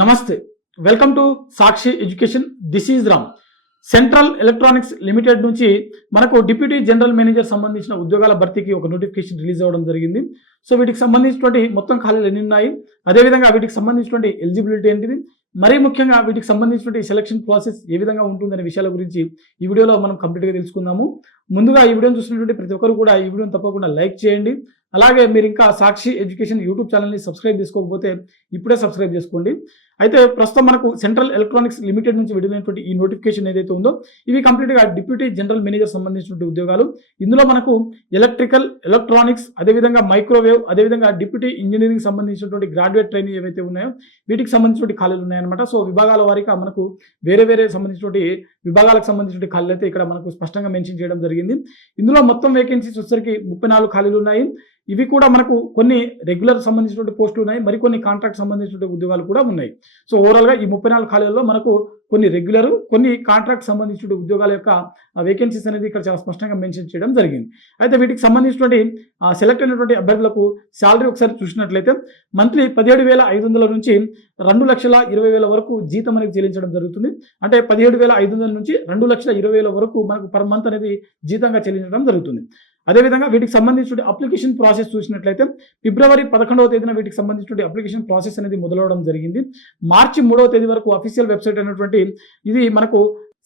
నమస్తే, welcome to Sakshi education. This is Ram. Central electronics limited నుంచి మనకు డిప్యూటీ జనరల్ మేనేజర్ సంబంధించిన ఉద్యోగాల భర్తీకి ఒక నోటిఫికేషన్ రిలీజ్ అవ్వడం జరిగింది. సో వీటికి సంబంధించినటువంటి మొత్తం ఖాళీలు ఎన్ని ఉన్నాయి, అదేవిధంగా వీటికి సంబంధించినటువంటి ఎలిజిబిలిటీ ఏంటిది, మరీ ముఖ్యంగా వీటికి సంబంధించినటువంటి సెలక్షన్ ప్రాసెస్ ఏ విధంగా ఉంటుందనే విషయాల గురించి ఈ వీడియోలో మనం కంప్లీట్గా తెలుసుకుందాము. ముందుగా ఈ వీడియోని చూసినటువంటి ప్రతి ఒక్కరు కూడా ఈ వీడియోని తప్పకుండా లైక్ చేయండి. అలాగే మీరు ఇంకా సాక్షి ఎడ్యుకేషన్ యూట్యూబ్ ఛానల్ని సబ్స్క్రైబ్ చేసుకోకపోతే ఇప్పుడే సబ్స్క్రైబ్ చేసుకోండి. అయితే ప్రస్తుతం మనకు సెంట్రల్ ఎలక్ట్రానిక్స్ లిమిటెడ్ నుంచి విడుదలైనటువంటి ఈ నోటిఫికేషన్ ఏదైతే ఉందో ఇవి కంప్లీట్గా డిప్యూటీ జనరల్ మేనేజర్ సంబంధించినటువంటి ఉద్యోగాలు. ఇందులో మనకు ఎలక్ట్రికల్, ఎలక్ట్రానిక్స్, అదేవిధంగా మైక్రోవేవ్, అదేవిధంగా డిప్యూటీ ఇంజనీరింగ్ సంబంధించినటువంటి గ్రాడ్యుయేట్ ట్రైనింగ్ ఏవైతే ఉన్నాయో వీటికి సంబంధించినటువంటి ఖాళీలు ఉన్నాయన్నమాట. సో విభాగాల వారీగా మనకు వేరే సంబంధించినటువంటి విభాగాలకు సంబంధించిన ఖాళీలు అయితే ఇక్కడ మనకు స్పష్టంగా మెన్షన్ చేయడం జరిగింది. ఇందులో మొత్తం వేకెన్సీస్ వచ్చేసరికి 34 ఖాళీలు ఉన్నాయి. ఇవి కూడా మనకు కొన్ని రెగ్యులర్ సంబంధించినటువంటి పోస్టులు ఉన్నాయి, మరికొన్ని కాంట్రాక్ట్ సంబంధించినటువంటి ఉద్యోగాలు కూడా ఉన్నాయి. సో ఓవరాల్గా ఈ 34 ఖాళీలలో మనకు కొన్ని రెగ్యులర్, కొన్ని కాంట్రాక్ట్ సంబంధించిన ఉద్యోగాల యొక్క వేకెన్సీస్ అనేది ఇక్కడ చాలా స్పష్టంగా మెన్షన్ చేయడం జరిగింది. అయితే వీటికి సంబంధించినటువంటి సెలెక్ట్ అయినటువంటి అభ్యర్థులకు శాలరీ ఒకసారి చూసినట్లయితే మంత్లీ 17,500 నుంచి 2,20,000 వరకు జీతం అనేది చెల్లించడం జరుగుతుంది. అంటే 17,500 నుంచి 2,20,000 వరకు మనకు పర్ మంత్ అనేది జీతంగా చెల్లించడం జరుగుతుంది. అదేవిధంగా వీటికి సంబంధించిన అప్లికేషన్ ప్రాసెస్ చూసినట్లయితే ఫిబ్రవరి 11వ తేదీన వీటికి సంబంధించిన అప్లికేషన్ ప్రాసెస్ అనేది మొదలవడం జరిగింది. మార్చి 3వ తేదీ వరకు అఫీషియల్ వెబ్సైట్ అయినటువంటి ఇది మనకు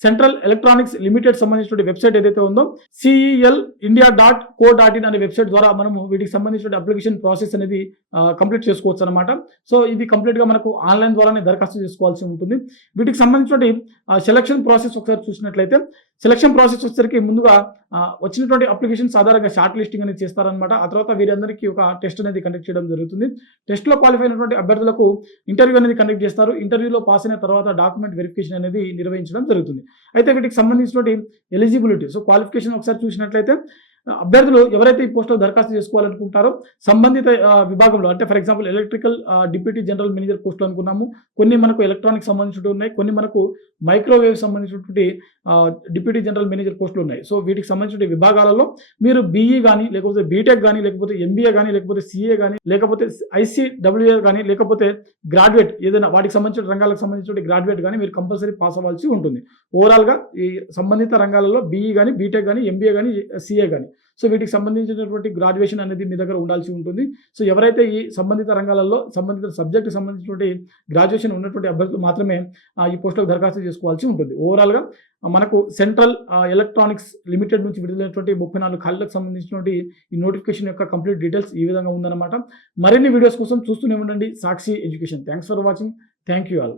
సెంట్రల్ ఎలక్ట్రానిక్స్ లిమిటెడ్ సంబంధించిన వెబ్సైట్ ఏదైతే ఉందో CELindia.co.in అనే వెబ్సైట్ ద్వారా మనము వీటికి సంబంధించిన అప్లికేషన్ ప్రాసెస్ అనేది కంప్లీట్ చేసుకోవచ్చు అనమాట. సో ఇది కంప్లీట్గా మనకు ఆన్లైన్ ద్వారానే దరఖాస్తు చేసుకోవాల్సి ఉంటుంది. వీటికి సంబంధించిన సెలక్షన్ ప్రాసెస్ ఒకసారి చూసినట్లయితే సెలక్షన్ ప్రాసెస్ వచ్చేసరికి ముందుగా వచ్చినటువంటి అప్లికేషన్స్ ఆధారంగా షార్ట్ లిస్టింగ్ అనేది చేస్తారనమాట. ఆ తర్వాత వీరందరికీ ఒక టెస్ట్ అనేది కండక్ట్ చేయడం జరుగుతుంది. టెస్ట్లో క్వాలిఫై అయినటువంటి అభ్యర్థులకు ఇంటర్వ్యూ అనేది కండక్ట్ చేస్తారు. ఇంటర్వ్యూలో పాస్ అయిన తర్వాత డాక్యుమెంట్ వెరిఫికేషన్ అనేది నిర్వహించడం జరుగుతుంది. అయితే వీటికి సంబంధించినటువంటి ఎలిజిబిలిటీ, సో క్వాలిఫికేషన్ ఒకసారి చూసినట్లయితే అభ్యర్థులు ఎవరైతే ఈ పోస్టులో దరఖాస్తు చేసుకోవాలనుకుంటారో సంబంధిత విభాగంలో, అంటే for example electrical deputy general manager పోస్టులు అనుకున్నాము, కొన్ని మనకు ఎలక్ట్రానిక్ సంబంధించినవి ఉన్నాయి, కొన్ని మనకు మైక్రోవేవ్ సంబంధించినటువంటి డిప్యూటీ జనరల్ మేనేజర్ పోస్టులు ఉన్నాయి. సో వీటికి సంబంధించిన విభాగాలలో మీరు బీఈ కానీ, లేకపోతే బీటెక్ కానీ, లేకపోతే ఎంబీఏ కానీ, లేకపోతే సిఏ కానీ, లేకపోతే ICWA కానీ, లేకపోతే గ్రాడ్యుయేట్ ఏదైనా వాటికి సంబంధించిన రంగాలకు సంబంధించిన గ్రాడ్యుయేట్ కానీ మీరు కంపల్సరీ పాస్ అవ్వాల్సి ఉంటుంది. ఓవరాల్గా ఈ సంబంధిత రంగాలలో బీఈ కానీ, బీటెక్ కానీ, ఎంబీఏ కానీ, సిఏ కానీ, సో వీటికి సంబంధించినటువంటి గ్రాడ్యుయేషన్ అనేది మీ దగ్గర ఉండాల్సి ఉంటుంది. సో ఎవరైతే ఈ సంబంధిత రంగాలలో సంబంధిత సబ్జెక్టుకి సంబంధించినటువంటి గ్రాడ్యుయేషన్ ఉన్నటువంటి అభ్యర్థులు మాత్రమే ఈ పోస్టులకు దరఖాస్తు చేసుకోవాల్సి ఉంటుంది. ఓవరాల్గా మనకు సెంట్రల్ ఎలక్ట్రానిక్స్ లిమిటెడ్ నుంచి విడుదలైనటువంటి 34 ఖాళీలకు సంబంధించినటువంటి ఈ నోటిఫికేషన్ యొక్క కంప్లీట్ డీటెయిల్స్ ఈ విధంగా ఉందన్నమాట. మరిన్ని వీడియోస్ కోసం చూస్తూనే ఉండండి Sakshi education. Thanks for watching. Thank you all.